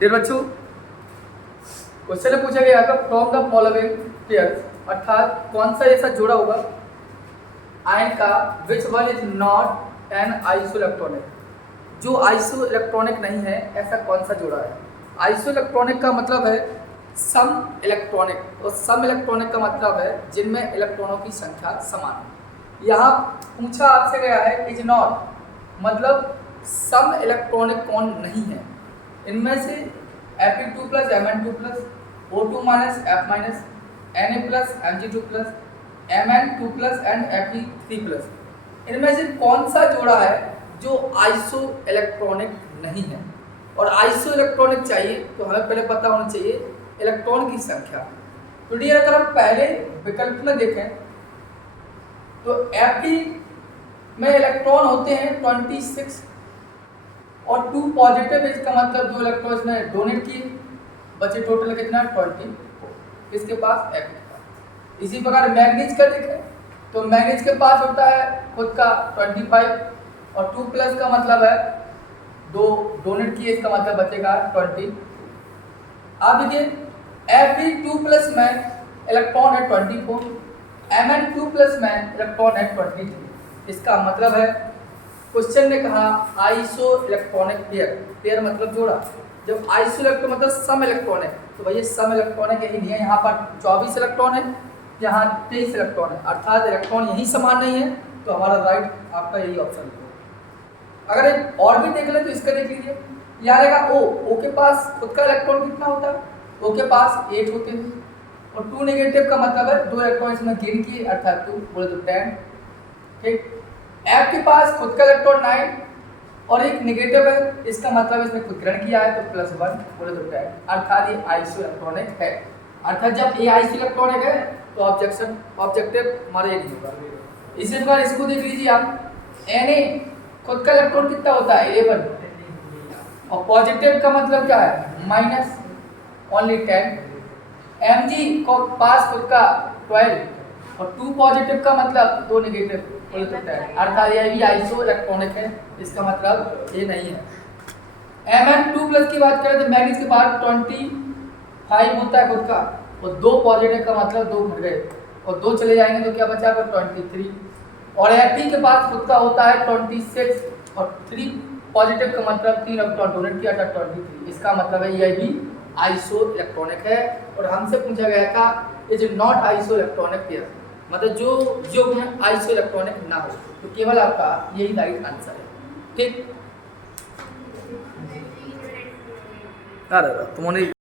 Dear बच्चों, question में पूछा गया था फ्रॉम द फॉलोइंग पेयर्स, अर्थात कौन सा ऐसा जोड़ा होगा आयन का which one is not an isoelectronic, जो आइसोइलेक्ट्रॉनिक नहीं है, ऐसा कौन सा जोड़ा है। आइसोइलेक्ट्रॉनिक का मतलब है सम इलेक्ट्रॉनिक, और सम इलेक्ट्रॉनिक का मतलब है जिनमें इलेक्ट्रॉनों की संख्या समान है। यहाँ पूछा आपसे गया है इज नॉट, मतलब सम इलेक्ट्रॉनिक कौन नहीं है। इनमें से Fe2 plus Mn2 plus O2 minus F minus Na plus Mg2 plus Mn2 plus and Fe3 plus, इनमें से कौन सा जोड़ा है जो आइसो इलेक्ट्रॉनिक नहीं है। और आइसो इलेक्ट्रॉनिक चाहिए तो हमें पहले पता होना चाहिए इलेक्ट्रॉन की संख्या। तो डियर अगर हम पहले विकल्प में देखें तो Fe में इलेक्ट्रॉन होते हैं 26 और 2 पॉजिटिव, इसका मतलब 2 इलेक्ट्रॉन इसने डोनेट किए, बचे टोटल कितना 20 इसके पास Fe के पास। इसी प्रकार मैग्नीज का देखें तो मैग्नीज के पास होता है खुद का 25 और 2 प्लस का मतलब है 2 डोनेट किए, इसका मतलब बचेगा 20। आप देखिए Fe2 प्लस में इलेक्ट्रॉन है 24, Mn2 प्लस में इलेक्ट्रॉन है 23। इसका मतलब है क्वेश्चन ने कहा आइसो इलेक्ट्रॉनिक पेयर मतलब जोड़ा। जब आइसो इलेक्ट्रॉन मतलब सम इलेक्ट्रॉन है, तो भैया सम इलेक्ट्रॉन है यही नहीं है। यहाँ पर 24 इलेक्ट्रॉन है, यहाँ 23 इलेक्ट्रॉन है, अर्थात इलेक्ट्रॉन यही समान नहीं है। तो हमारा राइट आपका यही ऑप्शन है। अगर एक और भी देख ले तो इसका देख लीजिए, यहाँ रहेगा O के पास खुद का इलेक्ट्रॉन कितना होता है, O के पास 8 होते हैं और 2 नेगेटिव का मतलब है 2 इलेक्ट्रॉन इसमें गेन किए, अर्थात 2 बोले तो 10। ठीक, F के पास खुद का इलेक्ट्रॉन 9 और एक नेगेटिव है, इसका मतलब इसने खुद ग्रहण किया है तो +1 बोले तो 10, अर्थात ये आइसो इलेक्ट्रॉनिक है। अर्थात जब ये आइसो इलेक्ट्रॉनिक है तो ऑब्जेक्टिव हमारा ये नहीं होगा। इसी प्रकार इसको देख लीजिए आप, Na खुद का इलेक्ट्रॉन कितना होता है 11 और पॉजिटिव का मतलब क्या है माइनस ओनली 10। Mg को पास खुद का 12 और 2 पॉजिटिव का मतलब 2 नेगेटिव बोले तो 10, अर्थात ये भी आइसो इलेक्ट्रॉनिक है, इसका मतलब ये नहीं है। Mn2 प्लस की बात करें तो मैग्नीज के पास 25 होता है खुद का और 2 पॉजिटिव का मतलब 2 घट गए और 2 चले जाएंगे तो क्या बचा 23। और Fe के पास खुद का होता है 26 और 3 पॉजिटिव का मतलब 3 इलेक्ट्रॉन डोनेट किया था 23, इसका मतलब है यह भी आइसो इलेक्ट्रॉनिक है। और हमसे पूछा गया था is not iso electronic pair, मतलब जो युग्म में आइसो इलेक्ट्रॉनिक ना हो, तो केवल आपका यही राइट आंसर है। ठीक, अरे तुमने